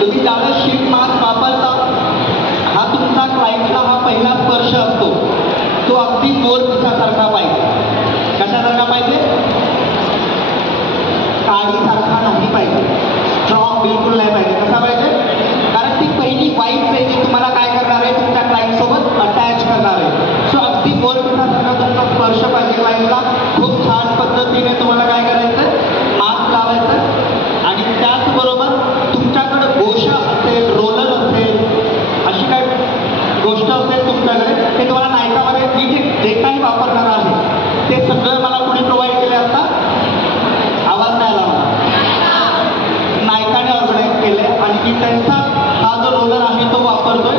तुम्ही ज्यावेळेस sheet mask वापरता हा तुमचा क्लायंटला हा पहिला स्पर्श असतो, तो अगदी मोर पिसासारखा पाहिजे. कशासारखा पाहिजे? काडीसारखा नाही पाहिजे, स्ट्रॉंग बिलकुल नाही पाहिजे. कसा पाहिजे? कारण ती पहिली वाईट आहे जी तुम्हाला काय करणार आहे, तुमच्या क्लायंट सोबत अटॅच करणार आहे. सो अगदी मोर पिसासारखा तुमचा स्पर्श पाहिजे क्लायंटला. खूप छान पद्धतीने तुम्हाला काय करायचं, मास्क लावायचं आणि त्याचबरोबर तुमच्याकडे गोषा असेल, रोलर असेल, अशी काय गोष्ट असेल तुमच्याकडे, ते तुम्हाला नायकामध्ये मी जे काही वापरणार आहे ते सगळं मला कुणी प्रोव्हाइड केले असता? आवाज नाही आला मला. नायकाने ऑर्गनाईज केले आणि मी त्यांचा हा जो रोलर आहे तो वापरतोय.